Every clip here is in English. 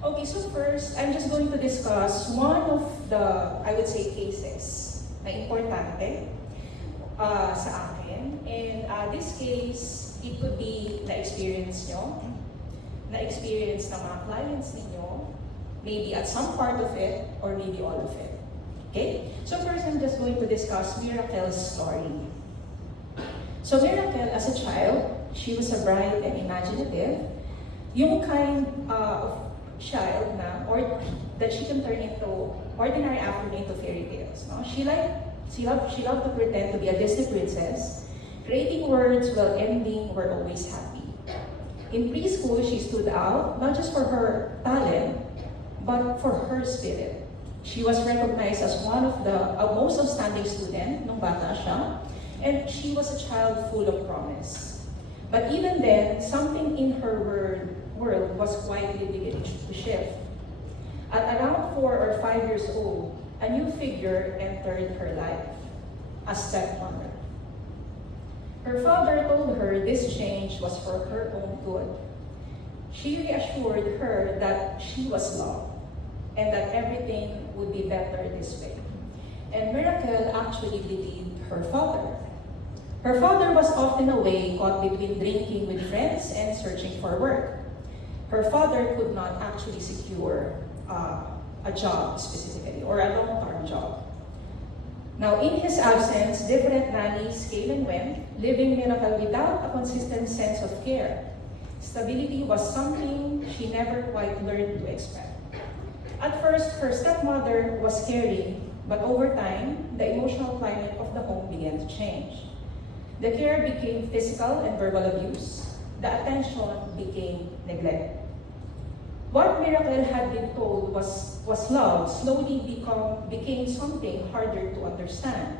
Okay, so first, I'm just going to discuss one of the, I would say, cases na importante sa akin. And this case, it could be na-experience nyo, na-experience ng mga clients ninyo, maybe at some part of it, or maybe all of it. Okay? So first, I'm just going to discuss Miracle's story. So Miracle, as a child, she was a bright and imaginative, yung kind of child na, or that she can turn into ordinary afternoon into fairy tales. No? She loved to pretend to be a Disney princess, creating words while ending were always happy. In preschool, she stood out not just for her talent, but for her spirit. She was recognized as one of the most outstanding student nung bata siya, and she was a child full of promise. But even then, something in her world was quietly beginning to shift. At around 4 or 5 years old, a new figure entered her life, a stepmother. Her father told her this change was for her own good. She reassured her that she was loved and that everything would be better this way. And Miracle actually believed her father. Her father was often away, caught between drinking with friends and searching for work. Her father could not actually secure a job specifically, or a long-term job. Now, in his absence, different nannies came and went, leaving Miracle without a consistent sense of care. Stability was something she never quite learned to expect. At first, her stepmother was caring, but over time, the emotional climate of the home began to change. The care became physical and verbal abuse. The attention became neglect. What Miracle had been told was love slowly became something harder to understand,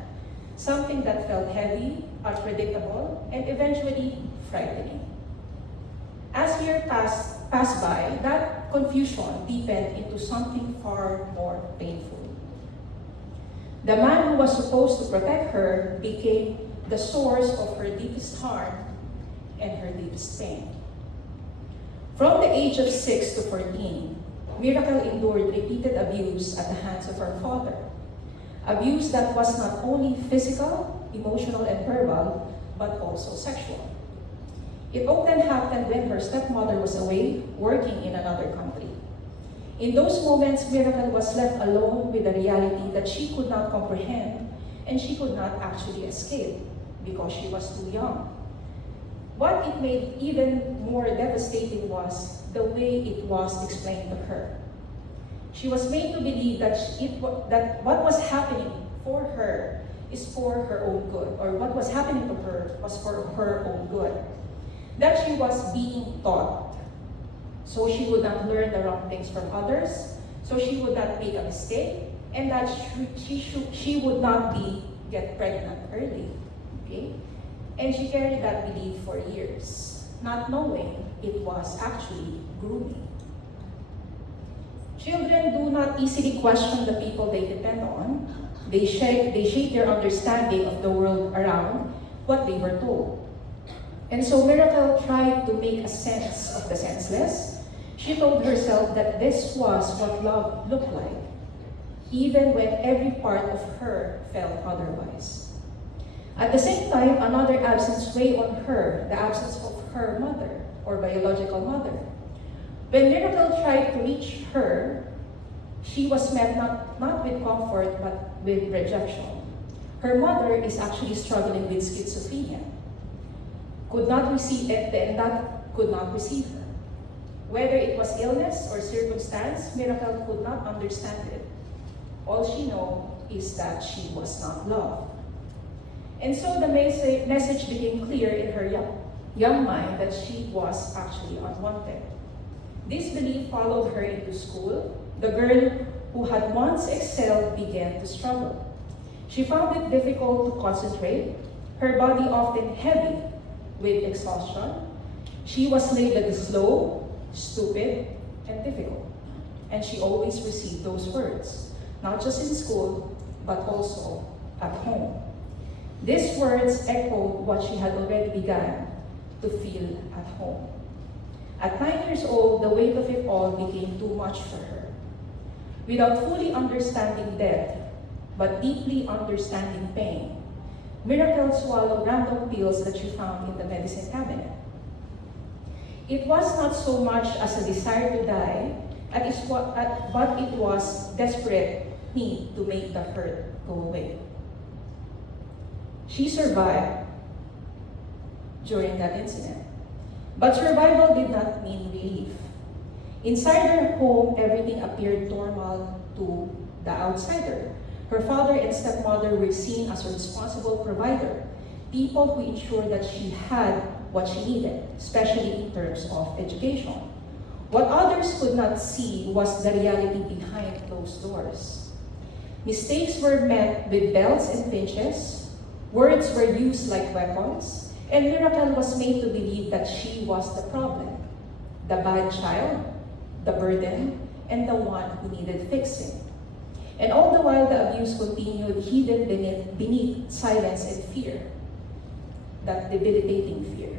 something that felt heavy, unpredictable, and eventually frightening. As years passed by, that confusion deepened into something far more painful. The man who was supposed to protect her became the source of her deepest harm and her deepest pain. From the age of 6 to 14, Miracle endured repeated abuse at the hands of her father. Abuse that was not only physical, emotional, and verbal, but also sexual. It often happened when her stepmother was away, working in another country. In those moments, Miracle was left alone with the reality that she could not comprehend and she could not actually escape because she was too young. What it made even more devastating was the way it was explained to her. She was made to believe that what was happening for her is for her own good, or what was happening to her was for her own good. That she was being taught, so she would not learn the wrong things from others, so she would not make a mistake, and that she would not get pregnant early. Okay? And she carried that belief for years, not knowing it was actually grooming. Children do not easily question the people they depend on. They shape their understanding of the world around what they were told. And so Miracle tried to make a sense of the senseless. She told herself that this was what love looked like, even when every part of her felt otherwise. At the same time, another absence weighed on her, the absence of her mother, or biological mother. When Miracle tried to reach her, she was met not with comfort, but with rejection. Her mother is actually struggling with schizophrenia. Could not receive it, and that could not receive her. Whether it was illness or circumstance, Miracle could not understand it. All she knew is that she was not loved. And so the message became clear in her young mind that she was actually unwanted. This belief followed her into school. The girl who had once excelled began to struggle. She found it difficult to concentrate, her body often heavy with exhaustion. She was labeled slow, stupid, and difficult. And she always received those words, not just in school, but also at home. These words echoed what she had already begun to feel at home. At 9 years old, the weight of it all became too much for her. Without fully understanding death, but deeply understanding pain, Miracle swallowed random pills that she found in the medicine cabinet. It was not so much as a desire to die, but it was desperate need to make the hurt go away. She survived during that incident. But survival did not mean relief. Inside her home, everything appeared normal to the outsider. Her father and stepmother were seen as a responsible provider, people who ensured that she had what she needed, especially in terms of education. What others could not see was the reality behind closed doors. Mistakes were met with belts and pinches, words were used like weapons, and Miracle was made to believe that she was the problem, the bad child, the burden, and the one who needed fixing. And all the while the abuse continued hidden beneath silence and fear, that debilitating fear.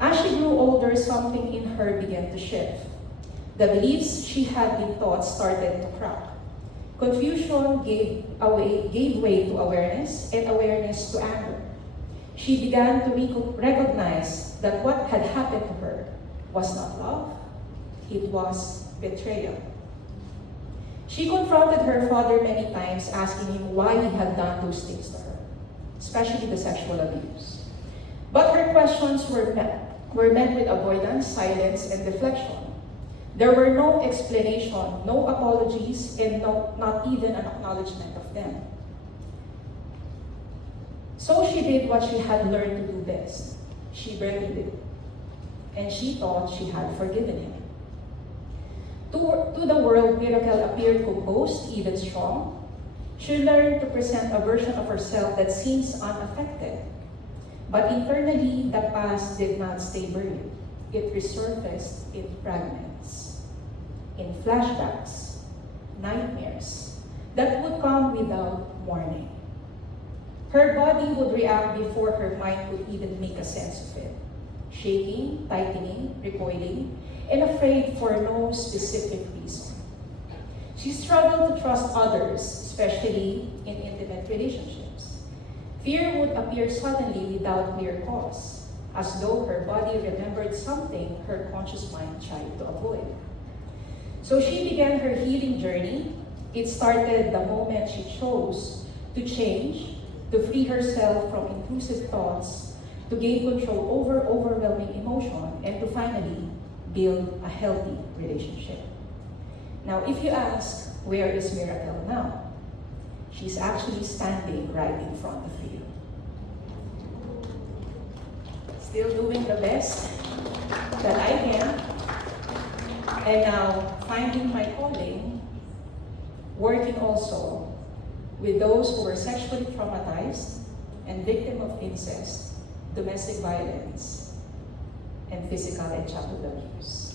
As she grew older, something in her began to shift. The beliefs she had been taught started to crack. Confusion gave way to awareness, and awareness to anger. She began to recognize that what had happened to her was not love, it was betrayal. She confronted her father many times, asking him why he had done those things to her, especially the sexual abuse. But her questions were met with avoidance, silence, and deflection. There were no explanation, no apologies, and not even an acknowledgement of them. So she did what she had learned to do best. She buried it, and she thought she had forgiven him. To the world, Miracle appeared composed, even strong. She learned to present a version of herself that seems unaffected. But internally, the past did not stay buried. It resurfaced in fragments, in flashbacks, nightmares that would come without warning. Her body would react before her mind could even make a sense of it, shaking, tightening, recoiling, and afraid for no specific reason. She struggled to trust others, especially in intimate relationships. Fear would appear suddenly without clear cause, as though her body remembered something her conscious mind tried to avoid. So she began her healing journey. It started the moment she chose to change, to free herself from intrusive thoughts, to gain control over overwhelming emotion, and to finally build a healthy relationship. Now, if you ask, where is Miracle now? She's actually standing right in front of you. Still doing the best that I can, and now finding my calling, working also with those who were sexually traumatized and victim of incest, domestic violence, and physical and childhood abuse.